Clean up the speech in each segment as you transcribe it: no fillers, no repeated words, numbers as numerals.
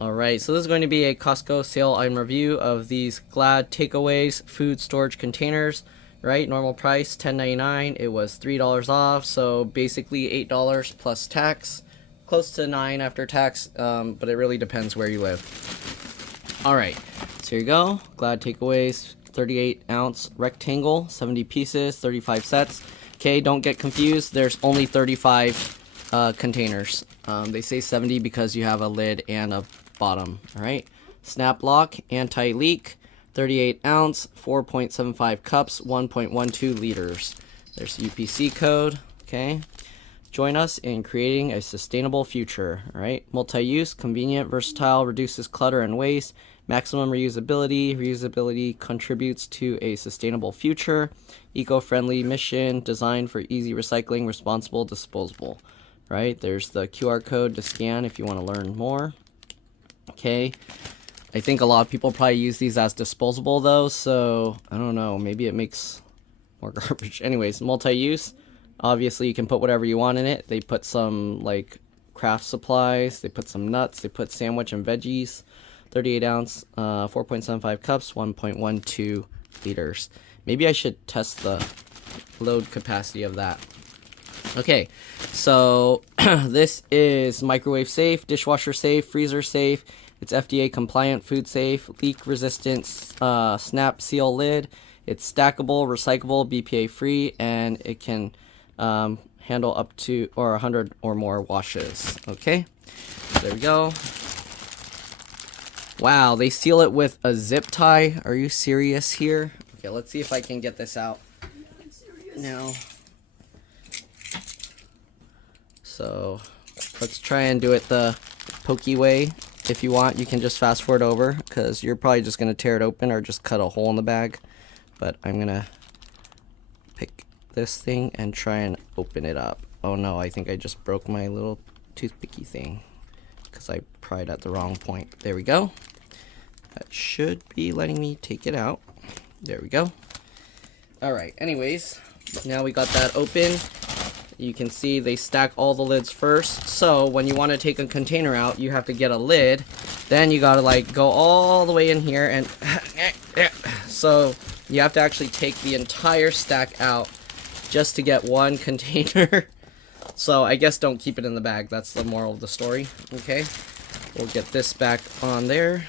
Alright, so this is going to be a Costco sale item review of these Glad Takeaways food storage containers. Right, normal price $10.99. It was $3 off, so basically $8 plus tax. Close to $9 after tax, but it really depends where you live. Alright, so here you go. Glad Takeaways, 38-ounce rectangle, 70 pieces, 35 sets. Okay, don't get confused. There's only 35 containers. They say 70 because you have a lid and a bottom. Alright, snap lock, anti-leak, 38 ounce, 4.75 cups, 1.12 liters. There's UPC code. Okay, join us in creating a sustainable future. Alright, multi-use, convenient, versatile, reduces clutter and waste, maximum reusability. Reusability contributes to a sustainable future, eco-friendly mission, designed for easy recycling, responsible, disposable. Right, there's the QR code to scan if you want to learn more. Okay, I think a lot of people probably use these as disposable though, so I don't know, maybe it makes more garbage. Anyways, multi-use, obviously you can put whatever you want in it. They put some like craft supplies, they put some nuts, they put sandwich and veggies. 38 ounce, 4.75 cups, 1.12 liters. Maybe I should test the load capacity of that. Okay, so this is microwave safe, dishwasher safe, freezer safe. It's FDA compliant, food safe, leak resistant, snap seal lid. It's stackable, recyclable, BPA free, and it can handle up to 100 or more washes. Okay, there we go. Wow, they seal it with a zip tie. Are you serious here? Okay, let's see if I can get this out now. So let's try and do it the pokey way. If you want, you can just fast forward over, because you're probably just going to tear it open or just cut a hole in the bag. But I'm going to pick this thing and try and open it up. Oh no, I think I just broke my little toothpicky thing because I pried at the wrong point. There we go. That should be letting me take it out. There we go. Alright, anyways, now we got that open. You can see they stack all the lids first. So when you want to take a container out, you have to get a lid. Then you gotta like go all the way in here and so you have to actually take the entire stack out just to get one container. So I guess don't keep it in the bag. That's the moral of the story. Okay, we'll get this back on there.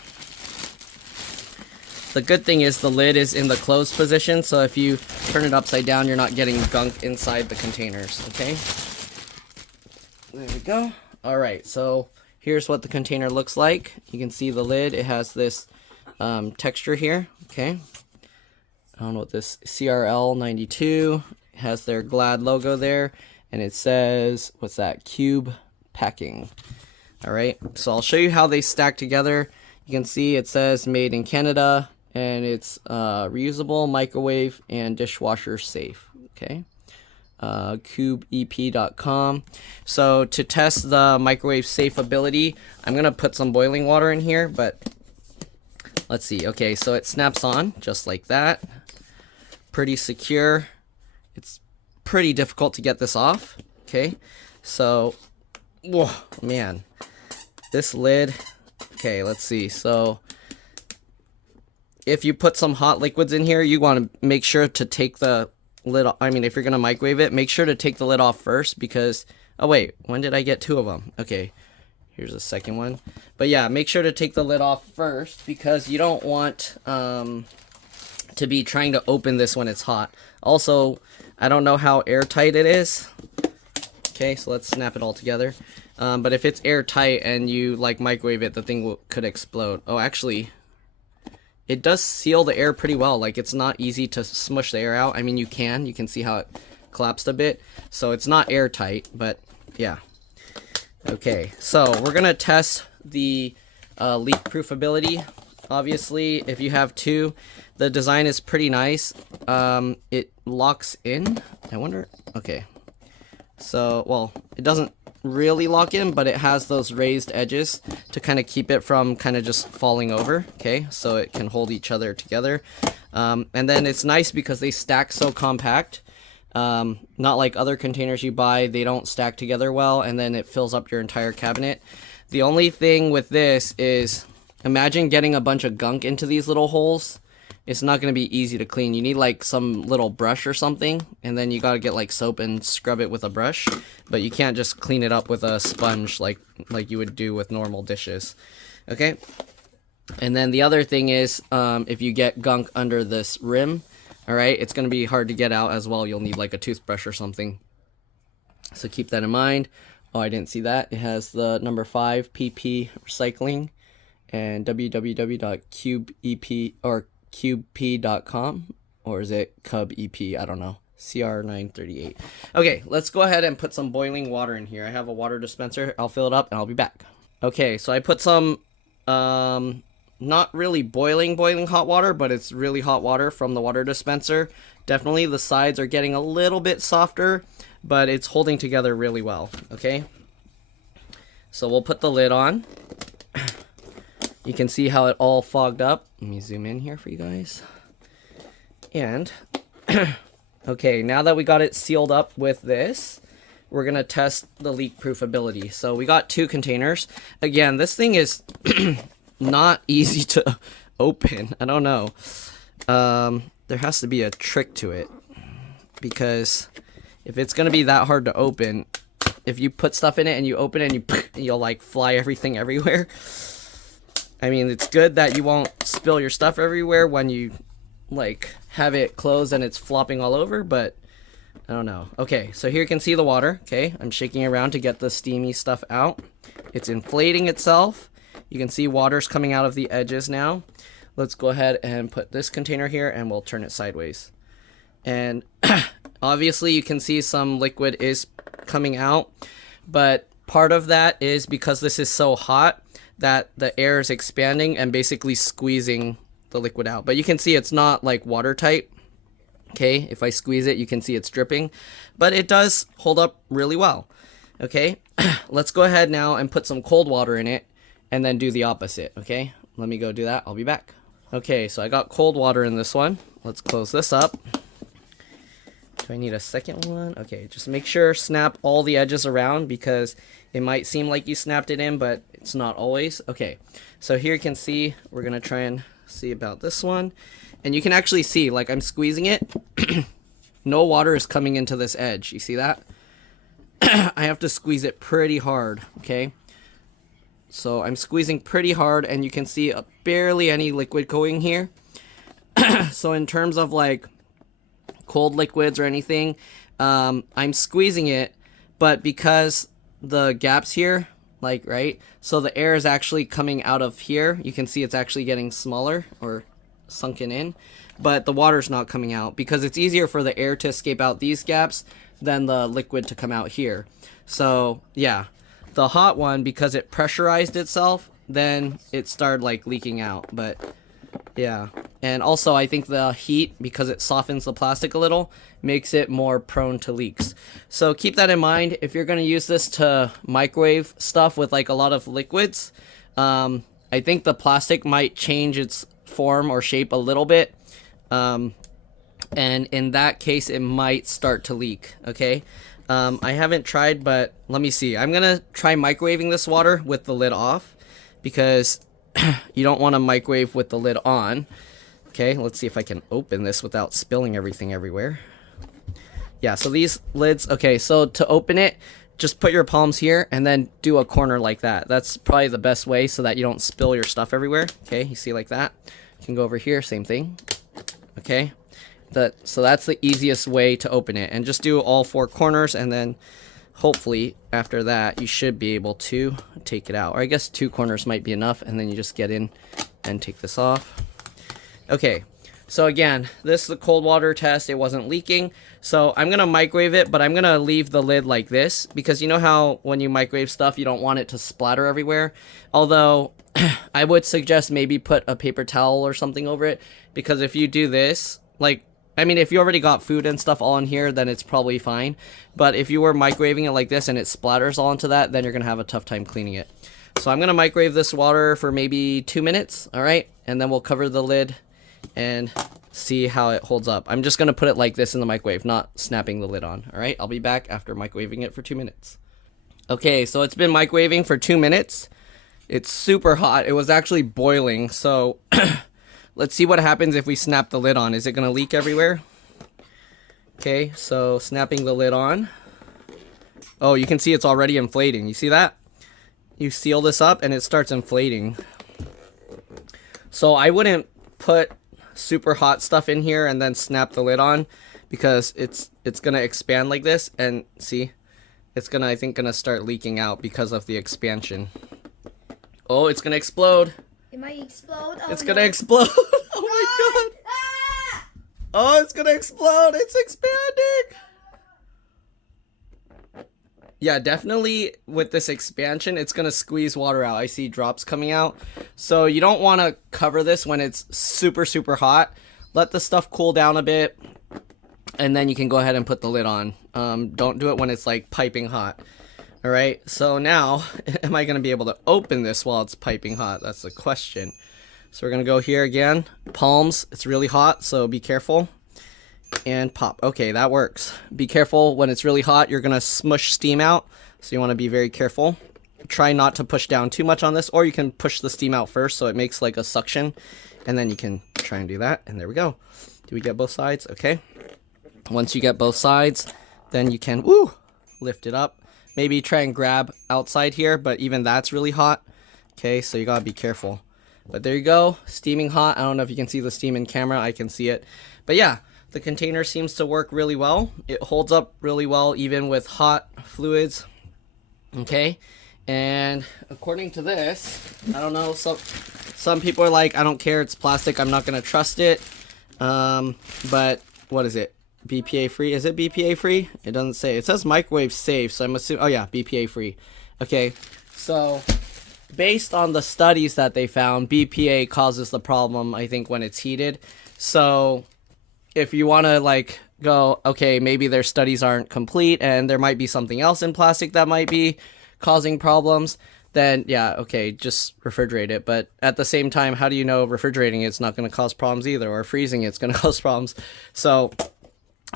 The good thing is the lid is in the closed position, so if you turn it upside down, you're not getting gunk inside the containers, okay? There we go. Alright, so here's what the container looks like. You can see the lid. It has this texture here, okay? I don't know what this, CRL 92. It has their Glad logo there, and it says, what's that? Cube packing. Alright, so I'll show you how they stack together. You can see it says made in Canada. And it's reusable, microwave, and dishwasher safe. Okay, cubep.com. So to test the microwave safe ability, I'm gonna put some boiling water in here. But let's see. Okay, so it snaps on just like that. Pretty secure. It's pretty difficult to get this off. Okay, so whoa, man, this lid. Okay, let's see. So if you put some hot liquids in here, you want to make sure to take the lid off. I mean, if you're going to microwave it, make sure to take the lid off first because, oh wait, when did I get two of them? Okay, here's a second one. But yeah, make sure to take the lid off first because you don't want to be trying to open this when it's hot. Also, I don't know how airtight it is. Okay, so let's snap it all together. But if it's airtight and you like microwave it, the thing could explode. Oh, actually, it does seal the air pretty well. Like, it's not easy to smush the air out. I mean, you can see how it collapsed a bit. So it's not airtight, but yeah. Okay, so we're gonna test the leak-proof ability. Obviously, if you have two, the design is pretty nice. It locks in. I wonder, okay. So, well, it doesn't really lock in, but it has those raised edges to kind of keep it from kind of just falling over. Okay, so it can hold each other together. And then it's nice because they stack so compact. Not like other containers you buy, they don't stack together well, and then it fills up your entire cabinet. The only thing with this is, imagine getting a bunch of gunk into these little holes. It's not going to be easy to clean. You need like some little brush or something, and then you got to get like soap and scrub it with a brush. But you can't just clean it up with a sponge like you would do with normal dishes. Okay? And then the other thing is, if you get gunk under this rim, all right, it's going to be hard to get out as well. You'll need like a toothbrush or something. So keep that in mind. Oh, I didn't see that. It has the number 5 PP recycling and www.cubep or cubep.com, or is it cubep? I don't know. CR938. Okay, let's go ahead and put some boiling water in here. I have a water dispenser. I'll fill it up and I'll be back. Okay, so I put some not really boiling hot water, but it's really hot water from the water dispenser. Definitely the sides are getting a little bit softer, but it's holding together really well. Okay, so we'll put the lid on. You can see how it all fogged up. Let me zoom in here for you guys. And okay, now that we got it sealed up with this, we're gonna test the leak proof ability. So we got 2 containers. Again, this thing is not easy to open. I don't know. There has to be a trick to it, because if it's gonna be that hard to open, if you put stuff in it and you open it and you'll like fly everything everywhere. I mean, it's good that you won't spill your stuff everywhere when you like have it closed and it's flopping all over, but I don't know. Okay, so here you can see the water. Okay, I'm shaking around to get the steamy stuff out. It's inflating itself. You can see water's coming out of the edges now. Let's go ahead and put this container here and we'll turn it sideways. And obviously you can see some liquid is coming out, but part of that is because this is so hot that the air is expanding and basically squeezing the liquid out. But you can see it's not like watertight. Okay, if I squeeze it, you can see it's dripping, but it does hold up really well. Okay, let's go ahead now and put some cold water in it and then do the opposite. Okay, let me go do that. I'll be back. Okay, so I got cold water in this one. Let's close this up. Do I need a second one? Okay, just make sure snap all the edges around, because it might seem like you snapped it in, but it's not always. Okay, so here you can see, we're gonna try and see about this one. And you can actually see, like, I'm squeezing it. No water is coming into this edge. You see that? I have to squeeze it pretty hard, okay? So I'm squeezing pretty hard, and you can see barely any liquid going here. So in terms of, like, cold liquids or anything, I'm squeezing it, but because the gaps here, like, right? So the air is actually coming out of here. You can see it's actually getting smaller, or sunken in, but the water's not coming out, because it's easier for the air to escape out these gaps than the liquid to come out here. So yeah, the hot one, because it pressurized itself, then it started like leaking out. But yeah, and also I think the heat, because it softens the plastic a little, makes it more prone to leaks. So keep that in mind if you're going to use this to microwave stuff with like a lot of liquids. I think the plastic might change its form or shape a little bit, and in that case it might start to leak. Okay, I haven't tried, but let me see. I'm gonna try microwaving this water with the lid off, because you don't want to microwave with the lid on. Okay, let's see if I can open this without spilling everything everywhere. Yeah, so these lids, okay, so to open it, just put your palms here and then do a corner like that. That's probably the best way, so that you don't spill your stuff everywhere. Okay, you see, like that. You can go over here, same thing. Okay, so that's the easiest way to open it. And just do all 4 corners, and then hopefully after that you should be able to take it out. Or I guess 2 corners might be enough, and then you just get in and take this off. Okay, so again, this is the cold water test. It wasn't leaking. So I'm going to microwave it, but I'm going to leave the lid like this, because you know how when you microwave stuff, you don't want it to splatter everywhere. Although I would suggest maybe put a paper towel or something over it, because if you do this, like, I mean, if you already got food and stuff all in here, then it's probably fine. But if you were microwaving it like this and it splatters all into that, then you're going to have a tough time cleaning it. So I'm going to microwave this water for maybe 2 minutes, all right? And then we'll cover the lid and see how it holds up. I'm just going to put it like this in the microwave, not snapping the lid on. All right, I'll be back after microwaving it for 2 minutes. Okay, so it's been microwaving for 2 minutes. It's super hot. It was actually boiling. So let's see what happens if we snap the lid on. Is it going to leak everywhere? Okay, so snapping the lid on. Oh, you can see it's already inflating. You see that? You seal this up and it starts inflating. So I wouldn't put super hot stuff in here and then snap the lid on, because it's gonna expand like this, and see, it's gonna, I think, gonna start leaking out because of the expansion. Oh, it's gonna explode. It might explode. Oh, it's gonna explode. Oh my god. Ah! Oh, it's gonna explode. It's expanding. Yeah, definitely with this expansion, it's going to squeeze water out. I see drops coming out. So you don't want to cover this when it's super, super hot. Let the stuff cool down a bit, and then you can go ahead and put the lid on. Don't do it when it's like piping hot. All right, so now, am I going to be able to open this while it's piping hot? That's the question. So we're going to go here again. Palms, it's really hot, so be careful. And pop. Okay, that works. Be careful when it's really hot. You're gonna smush steam out, so you want to be very careful. Try not to push down too much on this, or you can push the steam out first so it makes like a suction, and then you can try and do that. And there we go. Do we get both sides? Okay. Once you get both sides, then you can lift it up. Maybe try and grab outside here, but even that's really hot. Okay, so you gotta be careful. But there you go, steaming hot. I don't know if you can see the steam in camera. I can see it, but yeah. The container seems to work really well. It holds up really well even with hot fluids. Okay, and according to this, I don't know, some people are like, I don't care, it's plastic, I'm not gonna trust it. But what is it? BPA free? Is it BPA free? It doesn't say. It says microwave safe, so I'm assuming, oh yeah, BPA free. Okay, so based on the studies that they found, BPA causes the problem, I think, when it's heated. So if you want to like go, okay, maybe their studies aren't complete and there might be something else in plastic that might be causing problems, then yeah, okay, just refrigerate it. But at the same time, how do you know refrigerating it's not going to cause problems either, or freezing it's going to cause problems? So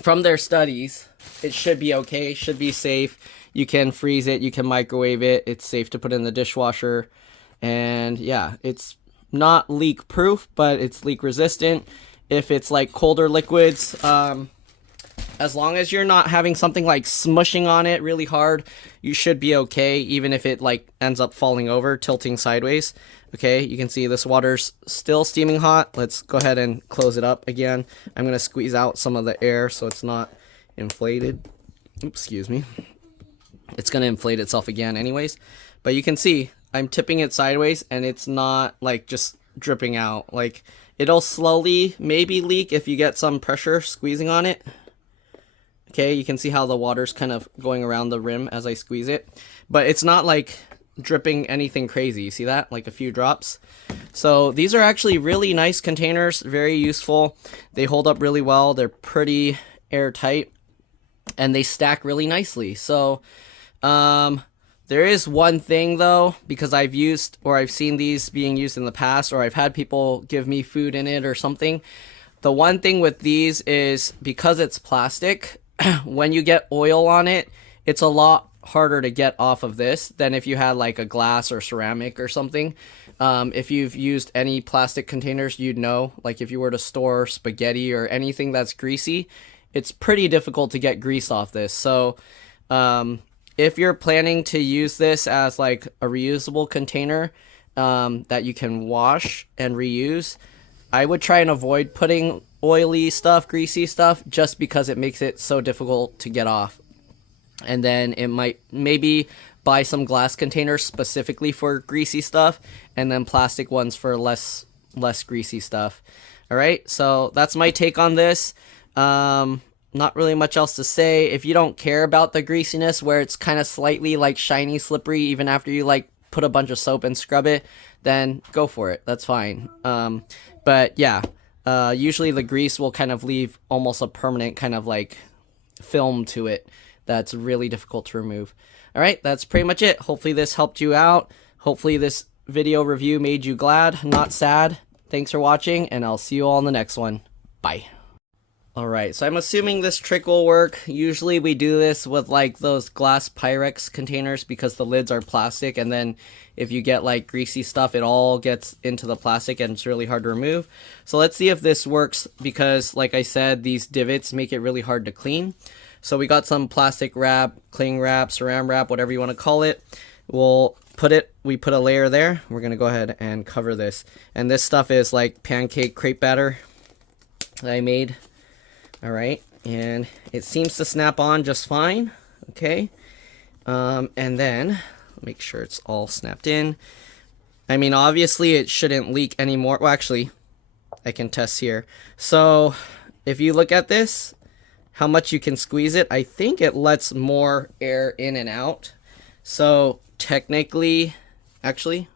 from their studies, it should be okay, should be safe. You can freeze it, you can microwave it, it's safe to put in the dishwasher. And yeah, it's not leak proof, but it's leak resistant. If it's like colder liquids, as long as you're not having something like smushing on it really hard, you should be okay, even if it like ends up falling over, tilting sideways. Okay, you can see this water's still steaming hot. Let's go ahead and close it up again. I'm going to squeeze out some of the air so it's not inflated. Oops, excuse me. It's going to inflate itself again anyways. But you can see I'm tipping it sideways and it's not like just dripping out. Like, it'll slowly maybe leak if you get some pressure squeezing on it. Okay, you can see how the water's kind of going around the rim as I squeeze it. But it's not like dripping anything crazy. You see that? Like a few drops. So these are actually really nice containers, very useful. They hold up really well. They're pretty airtight and they stack really nicely. So there is one thing though, because I've used or I've seen these being used in the past, or I've had people give me food in it or something. The one thing with these is because it's plastic, when you get oil on it, it's a lot harder to get off of this than if you had like a glass or ceramic or something. If you've used any plastic containers, you'd know, like if you were to store spaghetti or anything that's greasy, it's pretty difficult to get grease off this. So if you're planning to use this as like a reusable container that you can wash and reuse, I would try and avoid putting oily stuff, greasy stuff, just because it makes it so difficult to get off. And then it might maybe buy some glass containers specifically for greasy stuff, and then plastic ones for less greasy stuff. All right, so that's my take on this. Not really much else to say. If you don't care about the greasiness where it's kind of slightly like shiny, slippery, even after you like put a bunch of soap and scrub it, then go for it. That's fine. But yeah, usually the grease will kind of leave almost a permanent kind of like film to it that's really difficult to remove. All right, that's pretty much it. Hopefully this helped you out. Hopefully this video review made you glad, not sad. Thanks for watching, and I'll see you all in the next one. Bye. Alright, so I'm assuming this trick will work. Usually we do this with like those glass Pyrex containers because the lids are plastic, and then if you get like greasy stuff, it all gets into the plastic and it's really hard to remove. So let's see if this works, because like I said, these divots make it really hard to clean. So we got some plastic wrap, cling wrap, saran wrap, whatever you want to call it. We put a layer there. We're going to go ahead and cover this. And this stuff is like pancake crepe batter that I made. All right, and it seems to snap on just fine. Okay, and then make sure it's all snapped in. I mean, obviously it shouldn't leak anymore. Well, actually, I can test here. So if you look at this, how much you can squeeze it, I think it lets more air in and out. So technically, actually,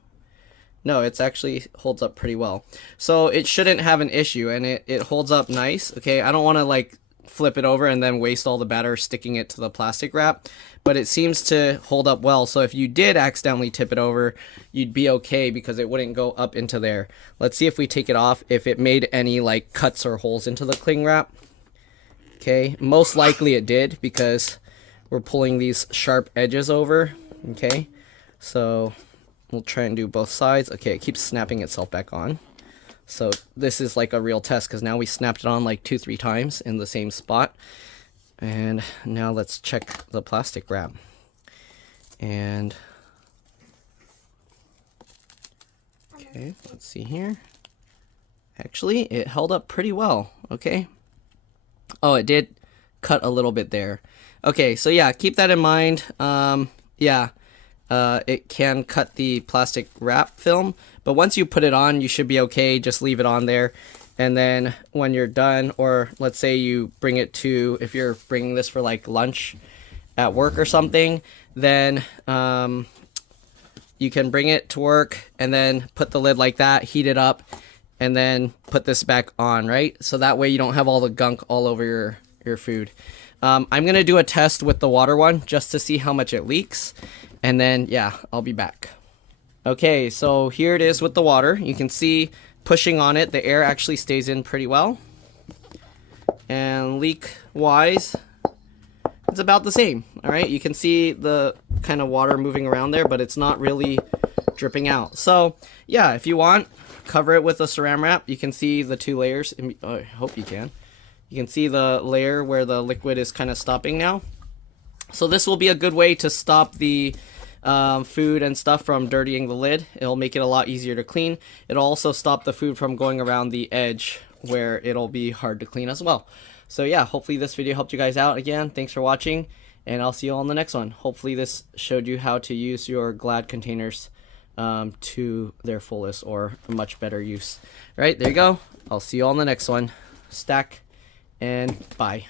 no, it's actually holds up pretty well. So it shouldn't have an issue, and it holds up nice. Okay, I don't want to like flip it over and then waste all the batter sticking it to the plastic wrap, but it seems to hold up well. So if you did accidentally tip it over, you'd be okay because it wouldn't go up into there. Let's see if we take it off, if it made any like cuts or holes into the cling wrap. Okay, most likely it did because we're pulling these sharp edges over. Okay, so we'll try and do both sides. Okay, it keeps snapping itself back on. So this is like a real test because now we snapped it on like 2-3 times in the same spot. And now let's check the plastic wrap. And okay, let's see here. Actually, it held up pretty well. Okay. Oh, it did cut a little bit there. Okay, so yeah, keep that in mind. It can cut the plastic wrap film, but once you put it on, you should be okay. Just leave it on there, and then when you're done, or let's say you bring it to, if you're bringing this for like lunch at work or something, then you can bring it to work and then put the lid like that, heat it up, and then put this back on, right? So that way you don't have all the gunk all over your food. I'm going to do a test with the water one just to see how much it leaks. And then, yeah, I'll be back. Okay, so here it is with the water. You can see pushing on it, the air actually stays in pretty well. And leak-wise, it's about the same, all right? You can see the kind of water moving around there, but it's not really dripping out. So, yeah, if you want, cover it with a saran wrap. You can see the 2 layers. Oh, I hope you can. You can see the layer where the liquid is kind of stopping now. So this will be a good way to stop the food and stuff from dirtying the lid. It'll make it a lot easier to clean. It'll also stop the food from going around the edge where it'll be hard to clean as well. So yeah, hopefully this video helped you guys out. Again, thanks for watching, and I'll see you all in the next one. Hopefully this showed you how to use your Glad containers to their fullest or much better use. All right, there you go. I'll see you all in the next one. Stack and bye.